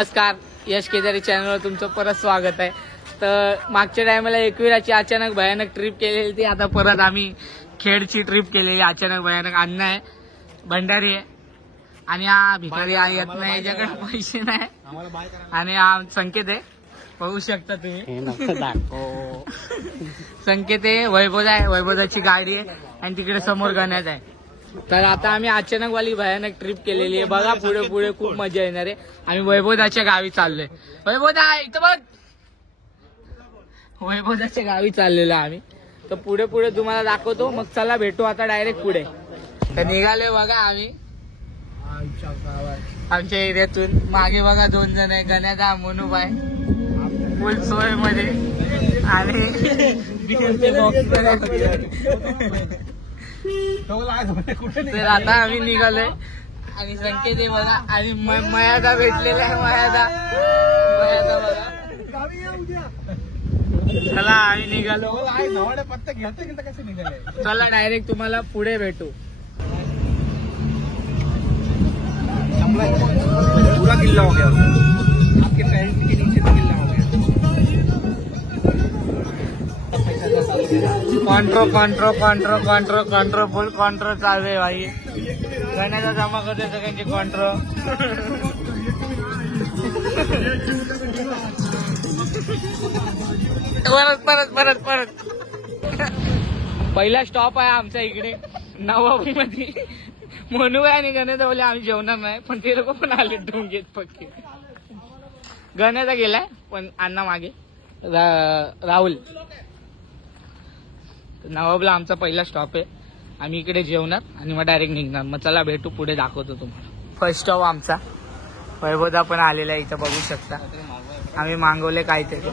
नमस्कार, यश केदारी चॅनलवर तुमचं परत स्वागत आहे. तर मागच्या टायमाला एकविराची अचानक भयानक ट्रिप केलेली ती आता परत आम्ही खेडची ट्रिप केलेली अचानक भयानक. अण्णा आहे, भंडारी आहे आणि हा भिकारी येत नाही, याच्याकडे पैसे नाही आणि हा संकेत आहे, बघू शकता तुम्ही. संकेत आहे, वैभव आहे, वैभवाची गाडी आहे आणि तिकडे समोर गण्यात आहे. तर आता आम्ही अचानक वाली भयानक ट्रिप केलेली आहे. बघा पुढे पुढे खूप मजा येणार आहे. आम्ही वैभवदाच्या गावी चाललोय. वैभवदा इथं बघ, वैभवदाच्या गावी चाललेलो आम्ही. तर पुढे पुढे तुम्हाला दाखवतो, मग चला भेटू आता डायरेक्ट पुढे. तर निघालोय बघा आम्ही आमच्या एरियातून. मागे बघा 2 जण आहे, गण्यादा मनूबाई फुल सोय मध्ये आणि तर आता आम्ही निघालोय आणि संकेत आहे बघा आणि मयादा भेटलेला आहे. मयादा बघा, चला आम्ही निघालो. चला डायरेक्ट तुम्हाला पुढे भेटू. पूरा किल्ला हो गया, आपके पैर के नीचे तो किल्ला हो गया. कॉन्ट्रो फुल कॉन्ट्रो चालू आहे भाई. गाण्याचा जमा करते सगळ्यांची कॉन्ट्रो. परत पहिला स्टॉप आहे आमच्या इकडे नवाबी मध्ये. मनू आहे आणि गणेश बोले आम्ही जेवणार नाही, पण ते लोक पण आले ढोंगेत पक्के. गणेशा गेलाय पण अण्णा मागे राहुल. नवाबला आमचा पहिला स्टॉप आहे. आम्ही इकडे जेवणार आणि मग डायरेक्ट निघणार. मग चला भेटू पुढे, दाखवतो तुम्हाला. फर्स्ट स्टॉप आमचा वैभवदा पण आलेला आहे, इथं बघू शकता. आम्ही मागवले काहीतरी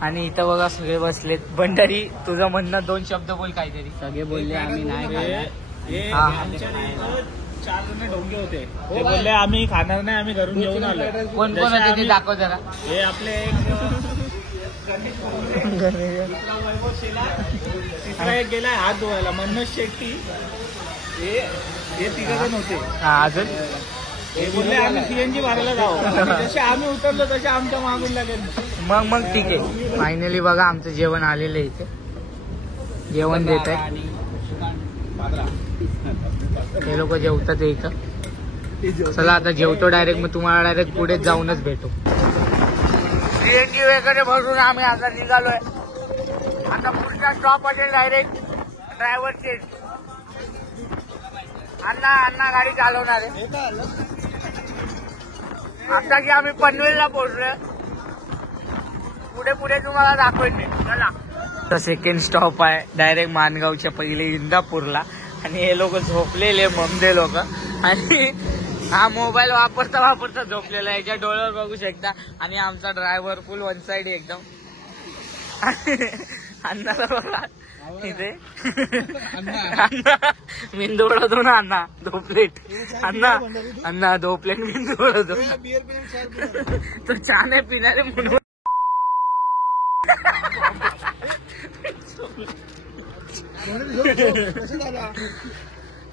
आणि इथं बघा सगळे बसलेत. भंडारी तुझं म्हणणं 2 शब्द बोल काहीतरी. सगळे बोलले आम्ही नाही खाणार. 4 जण ढोंगे होते, ते बोलले आम्ही खाणार नाही, आम्ही घरून जेवून आलो. कोण कोण होते ते दाखव जरा. हे आपले तिसरा एक गेलाय हात धुवायला, मनोज शेट्टी. हे 3 जण होते. अजून हे बोलले आम्ही सीएनजी भरायला जाऊ. जसे आम्ही उतरलो तसे आमच्या मागून लागेल. मग ठीक आहे. फायनली बघा आमचं जेवण आलेलं आहे. इथे जेवण देत आहे, हे लोक जेवतात इथं. चला आता जेवतो डायरेक्ट, मग तुम्हाला डायरेक्ट पुढे जाऊनच भेटू. सीएनजी वगैरे भरून आम्ही आता निघालोय. आता पुढचा स्टॉप असेल डायरेक्ट ड्रायव्हर चेंज. अण्णा गाडी चालवणार आहे. आता की आम्ही पनवेलला पोहोचलोय. पुढे पुढे तुम्हाला दाखवेन मी. चला. तर सेकंड स्टॉप आहे डायरेक्ट माणगावच्या पहिले इंदापूरला. आणि हे लोक झोपलेले ममदे लोक आणि हा मोबाईल वापरता झोपलेला आहे. याच्या डोळ्यावर बघू शकता. आणि आमचा ड्रायव्हर फुल वन साइड एकदम. अण्णाला बघा इथे मिंदोळतो ना अण्णा झोपलेट. अण्णा झोपलेट मिंदोळतो. तो चहा नाही पिणारे म्हणून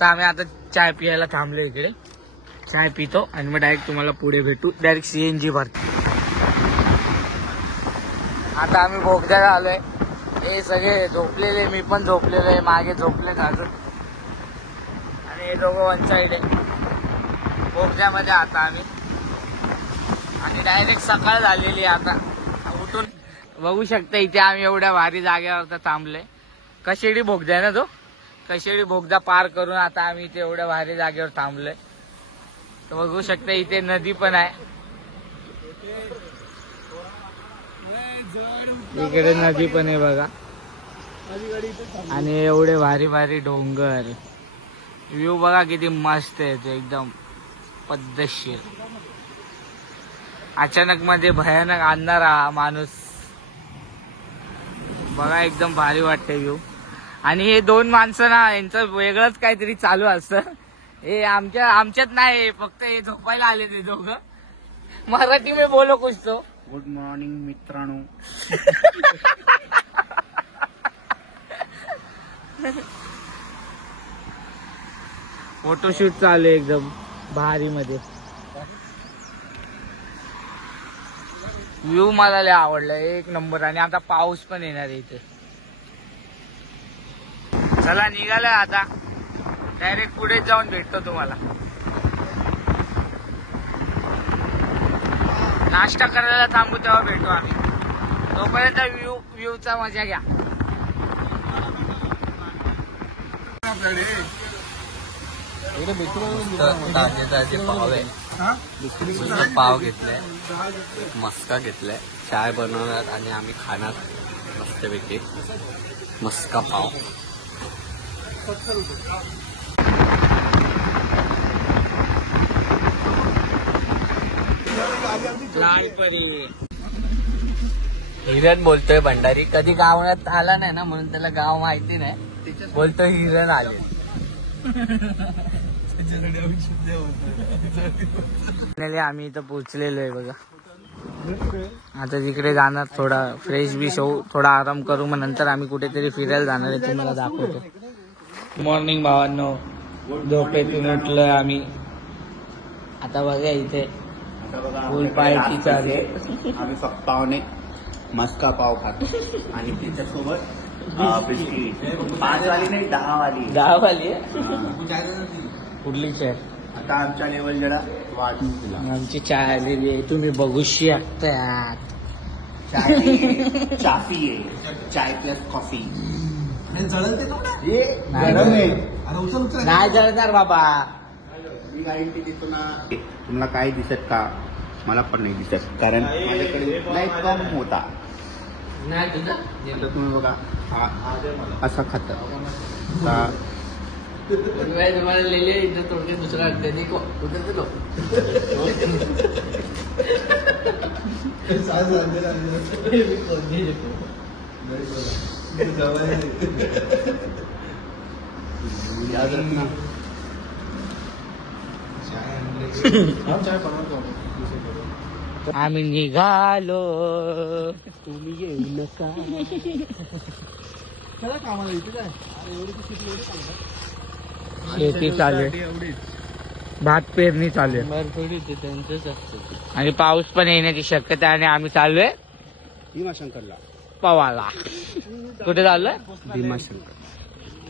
तर आम्ही आता चाय पियायला थांबलो इकडे. चाय पितो आणि मग डायरेक्ट तुम्हाला पुढे भेटू. डायरेक्ट सीएनजी भरतो. आता आम्ही बोगद्याला आलोय. हे सगळे झोपलेले, मी पण झोपलेलो आहे. मागे झोपलेत अजून. आणि हे दोघं वन साइड आहे बोगद्यामध्ये. आता आम्ही आणि डायरेक्ट सकाळ झालेली आहे. आता उठून बघू शकता इथे आम्ही एवढ्या भारी जागेवर थांबलोय. कशेडी बोगदा आहे ना तो. कशेडी बोगदा पार करून आता आम्ही इथे एवढ्या भारी जागेवर थांबलोय. तर बघू शकता इथे नदी पण आहे. इकडे नदी पण आहे बघा. आणि एवढे भारी भारी डोंगर. व्ह्यू बघा किती मस्त आहे एकदम पद्धतशीर. अचानक मध्ये भयानक आणणारा माणूस बघा, एकदम भारी वाटते व्ह्यू. आणि हे 2 माणसं ना, यांचं वेगळंच काहीतरी चालू असतं. हे आमच्यात नाही, फक्त हे झोपायला आले ते दोघं. मराठी में बोलो कुछ तो. गुड मॉर्निंग मित्रांनो. फोटोशूट चालू आहे एकदम भारी मध्ये. व्ह्यू मला लय आवडला, एक नंबर. आणि आता पाऊस पण येणार आहे इथे. चला निघालोय आता, डायरेक्ट पुढे जाऊन भेटतो तुम्हाला. नाश्ता करायला थांबू तेव्हा भेटू आम्ही. तोपर्यंत व्ह्यूचा मजा घ्या. ताजे ताजे पाव आहे. पाव घेतलाय, मस्का घेतलाय, चाय बनवणार आणि आम्ही खाणार मस्तपैकी मस्का पाव. हिरण बोलतोय भंडारी, कधी गावात आला नाही ना म्हणून त्याला गाव माहिती नाही. बोलतोय हिरण आले. आम्ही इथं पोहोचलेलो आहे बघा. आता तिकडे जाणार, थोडा फ्रेश बिश होऊ, थोडा आराम करू, मग नंतर आम्ही कुठेतरी फिरायला जाणार आहे, तुम्हाला दाखवतो. मॉर्निंग भावांनो, झोपेतून उठलोय आम्ही. आता बघा इथे फुल पार्टी चालू आहे. आम्ही फक्त पावने मस्का पाव खातो आणि त्याच्यासोबत बिस्किट. 5 वाली नाही, 10 वाली. 10 वाली आहे. कुठली चाय? आता आमच्या लेवल जरा वाढून दिला. आमची चाय आलेली आहे, तुम्ही बघू शकता. चाफी आहे, चाय प्लस कॉफी. नाही जळणार बाबा. मी गॅरंटी देतो ना. तुम्हाला काय दिसत का? मला पण नाही दिसत, कारण माझ्याकडे नाही कम होता. नाही तुझा तुम्ही बघा, असा खाता तुम्हाला लिहिले इथं थोडक्यात दुसरा देखो उधर देखो. याद रखना. आम्ही निघालो, तुम्ही येऊ नका. शेती चालू आहे, भात पेरणी चालू आहे आणि पाऊस पण येण्याची शक्यता आहे. आणि आम्ही चाललोय भीमाशंकरला. पवाला. कुठे चाललोय? भीमाशंकर.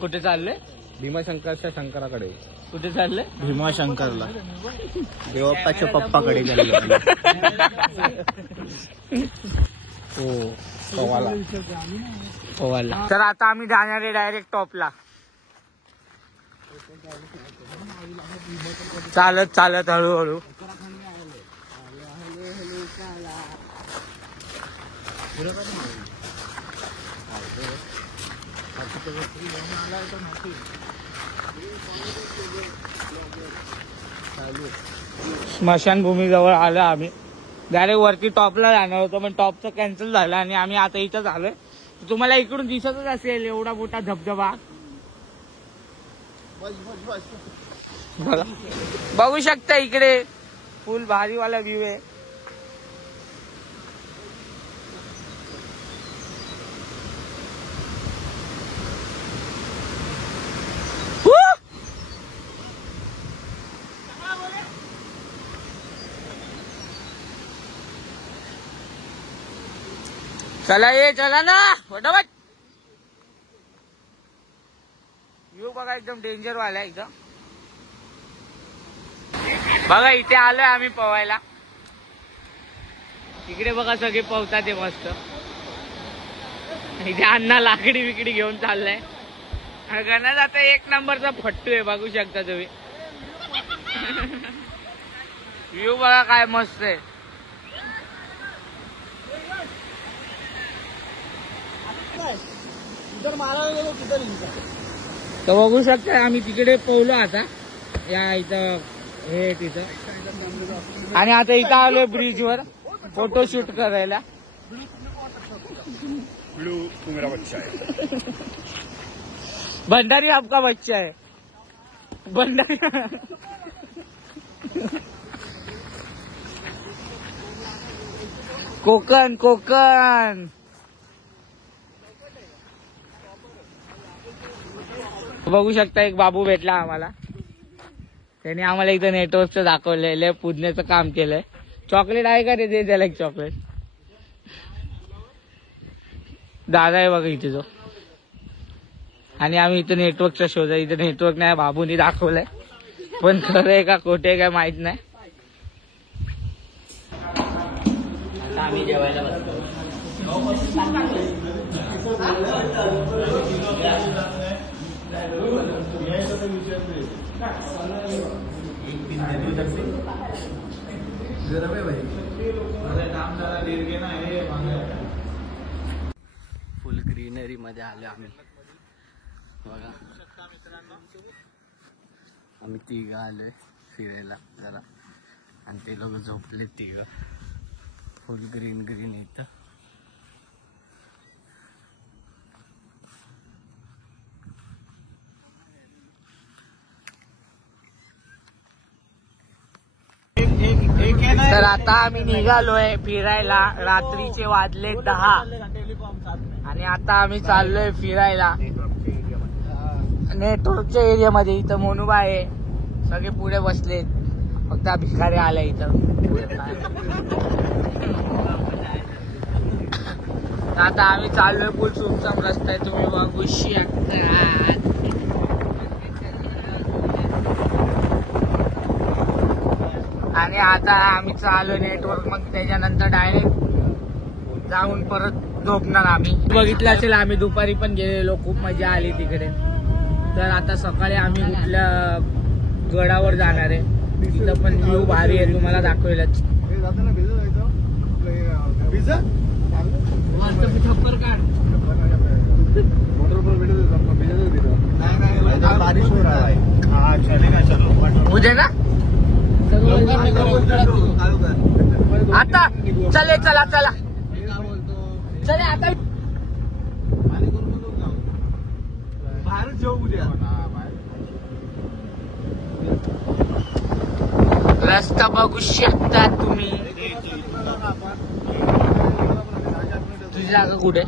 कुठे चाललोय? भीमाशंकरच्या शंकराकडे. कुठे चाललंय? भीमाशंकरला. देवप्पाच्या पप्पाकडे गेलो. हो पवाला. तर आता आम्ही जाणार आहे डायरेक्ट टॉपला, चालत चालत हळूहळू. स्मशानभूमी जवळ आलो आम्ही. डायरेक्ट वरती टॉपला जाणार होतो, पण टॉपचं कॅन्सल झालं आणि आम्ही आता इथंच आलोय. तुम्हाला इकडून दिसतच असेल एवढा मोठा धबधबा. बघू शकता इकडे फुल भारीवाला व्ह्यू आहे. चला ये, चला ना फटाफट. व्ह्यू बघा एकदम डेंजर वाला आहे एकदम. बघा इथे आलोय आम्ही पवायला. इकडे बघा सगळे पवतात ते मस्त. इथे अण्णा लाकडी विकडी घेऊन चाललाय. गणा आता एक नंबरचा फट्टू आहे, बघू शकता तुम्ही. व्ह्यू बघा काय मस्त आहे. तर बघू शकता आम्ही तिकडे पोहलो आता, या इथं हे तिथं. आणि आता इथं आलोय ब्रिजवर फोटोशूट करायला. ब्लू तू मेरा बच्चा है. भंडारी आपका बच्चा है. भंडारी कोकण कोकण. बघू शकता एक बाबू भेटला आम्हाला. त्याने आम्हाला इथं नेटवर्कचं दाखवलेलं, पुजण्याचं काम केलंय. चॉकलेट आहे का रे? दे त्याला एक चॉकलेट. दादा आहे बघा इथे जो. आणि आम्ही इथे नेटवर्कचा शोध आहे. इथे नेटवर्क नाही बाबूनी दाखवलंय, पण खरं आहे का खोटे काय माहित नाही. आता आम्ही जेवायला बसतो. फुल ग्रीनरी मध्ये आलो आम्ही बघा. आम्ही तिघ आलोय फिरायला जरा, आणि ते लोक झोपले तिघ. फुल ग्रीन ग्रीन इथं. तर आता आम्ही निघालोय फिरायला. रात्रीचे वाजले 10 आणि आता आम्ही चाललोय फिरायला नेटवर्कच्या एरियामध्ये. इथं मोनूबा आहे, सगळे पुढे बसलेत, फक्त भिकारी आलाय इथं. आता आम्ही चाललोय. फुल सुमसम रस्ता आहे, तुम्ही बघू शकता. आणि आता आम्ही चालू नेटवर्क, मग त्याच्यानंतर डायरेक्ट जाऊन परत झोपणार आम्ही. बघितलं असेल आम्ही दुपारी पण गेलेलो, खूप मजा आली तिकडे. तर आता सकाळी आम्ही कुठल्या गडावर जाणार आहे. तिथं पण व्ह्यू भारी आहे, तुम्हाला दाखवेलच. छप्पर काढ. उद्या ना आता चले. चला चला चले आता. रस्ता बघू शकता तुम्ही. तुझी जागा कुठे?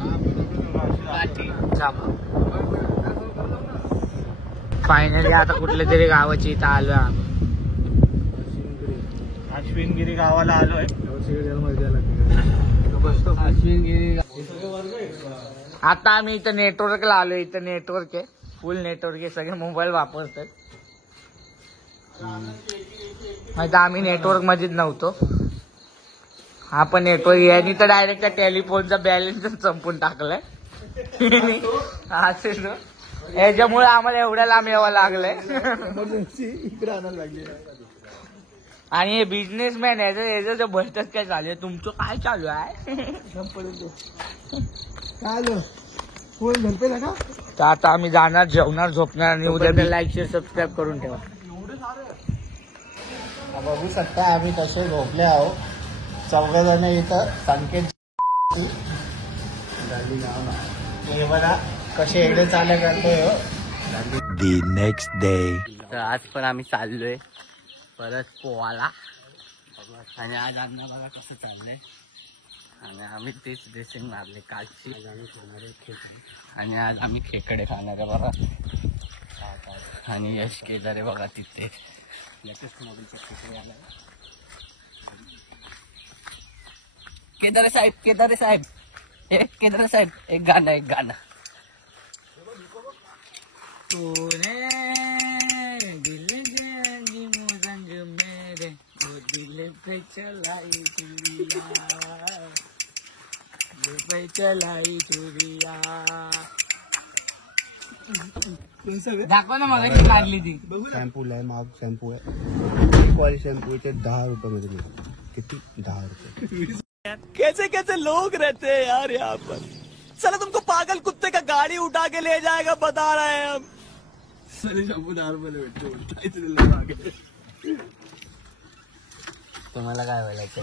फायनली आता कुठल्या तरी गावाची इथं आलो आम्ही. अश्विनगिरी गावाला आलोय. आता आम्ही इथं नेटवर्कला आलोय. इथं नेटवर्क आहे, फुल नेटवर्क आहे, सगळे मोबाईल वापरतात. माहिती आम्ही नेटवर्क मध्येच नव्हतो. हा पण नेटवर्क यांनी तर डायरेक्ट त्या टेलिफोनचा बॅलन्स संपून टाकलाय. याच्यामुळे आम्हाला एवढ्या लांब यावं लागलंय. इकडे आणायला लागली. आणि हे बिझनेसमॅन याचं भरतच काय चालू आहे? तुमचं काय चालू आहे? तर आता आम्ही जाणार, जेवणार, झोपणार आणि उद्या लाईक शेअर सबस्क्राईब करून ठेवा. बघू शकता आम्ही तसे झोपले आहोत. 14 जण इथं. संकेत हे बघा कसे एवढे चालले करतोय. The next day. तर आज पण आम्ही चाललोय परत पोवाला. आणि आज आम्ही बघा कसं चाललंय. आणि आम्ही तेच ड्रेसिंग मारले कालची. आणि आज आम्ही खेकडे खाणार आहे बघा. आणि यश केदार आहे बघा तिथे. केदार साहेब, केदार साहेब, केदार साहेब, एक गाणं. तूने दिल रंग मेरे वो दिल पे चलाई चुरिया. दाखव ना मला किती लागली ती. शॅम्पू आहे, महाग शॅम्पू आहे. क्वालिटी शॅम्पूचे 10 रुपये मध्ये मिळतात. किती? 10 रुपये. कैसे कैसे लोग रहते हैं यार यहाँ पर. चलो तुमको पागल कुत्ते का गाड़ी उठा के ले जाएगा, बता रहे हैं हम. तुम्हाला काय बोलायचं?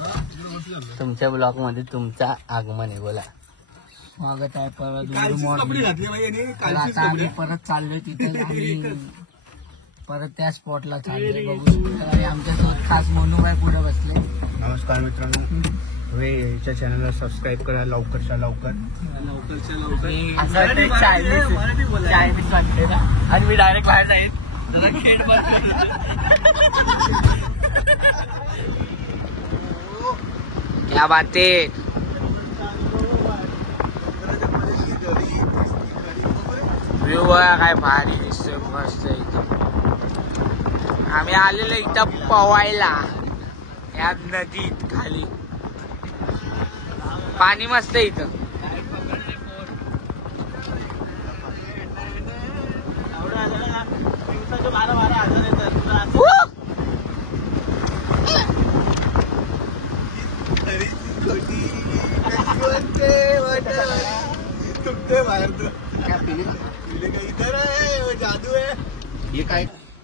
तुमच्या ब्लॉग मध्ये तुमचा आगमन आहे, बोला. स्वागत आहे परत. Good morning. आता आम्ही परत चाललोय तिथे. परत त्या स्पॉटला चाललोय. बघू आणि आमच्यासोबत खास मोनूबाई पुढे बसले. नमस्कार मित्रांनो, याच्या चॅनलला सबस्क्राईब करा लवकरच्या लवकर. असं ते चायनीज वाटते ना. आणि मी डायरेक्ट बाहेर जाईल जरा खेळ. क्या बात आहे. बघा काय भारी दिसतोय मस्त इथं. आम्ही आलेलो इथं पवायला या नदीत खाली. पाणी मस्त आहे इथं.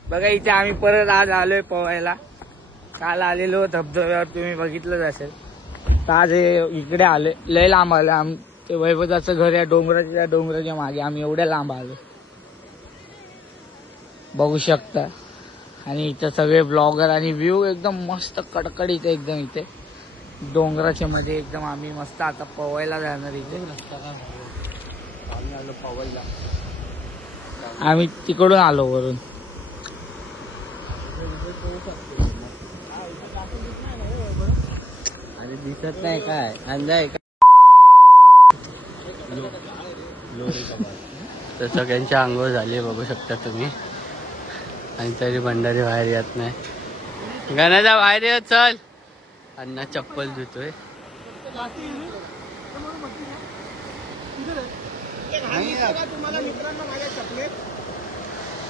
बघा इथे आम्ही परत आज आलोय पोहायला. काल आलेलो धबधब्यावर तुम्ही बघितलंच असेल. तर आज इकडे आलोय. लय लांब आलोय. ते वैभवाचं घर या डोंगराच्या मागे आम्ही एवढ्या लांब आलो बघू शकता. आणि इथं सगळे ब्लॉगर आणि व्ह्यू एकदम मस्त कडकडीत एकदम इथे डोंगराच्या मध्ये एकदम. आम्ही मस्त आता पोहायला जाणार इथे. पोहायला आम्ही तिकडून आलो वरून. आणि दिसत नाही काय अंदाज तर सगळ्यांची आंघोळ झाली बघू शकता तुम्ही. आणि तरी भंडारी बाहेर येत नाही. गणाचा बाहेर येत चल. अण्णा चप्पल धुतोय.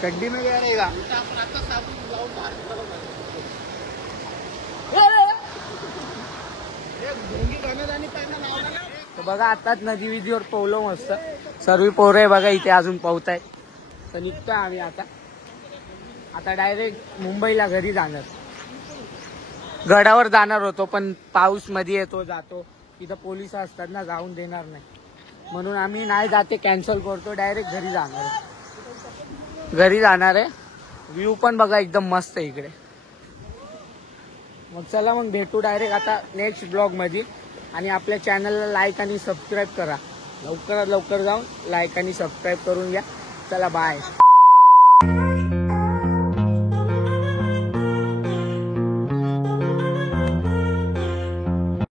चड्डी में गया रहेगा. बघा आताच नदी विधीवर पोहलो मस्त. सर्व पोरं आहे बघा इथे अजून पोहताय. तर निघतोय आम्ही आता डायरेक्ट मुंबईला घरी जाणार. गडावर जाणार होतो पण पाऊस मध्ये येतो जातो. इथं पोलिस असतात ना जाऊन देणार नाही म्हणून आम्ही नाही जाते कॅन्सल करतो. डायरेक्ट घरी जाणार आहे. व्ह्यू पण बघा एकदम मस्त आहे इकडे. मग चला मग भेटू डायरेक्ट आता नेक्स्ट ब्लॉग मध्ये. आणि आपल्या चॅनलला लाईक आणि सबस्क्राईब करा. लवकरात लवकर जाऊन लाईक आणि सबस्क्राईब करून घ्या. चला बाय.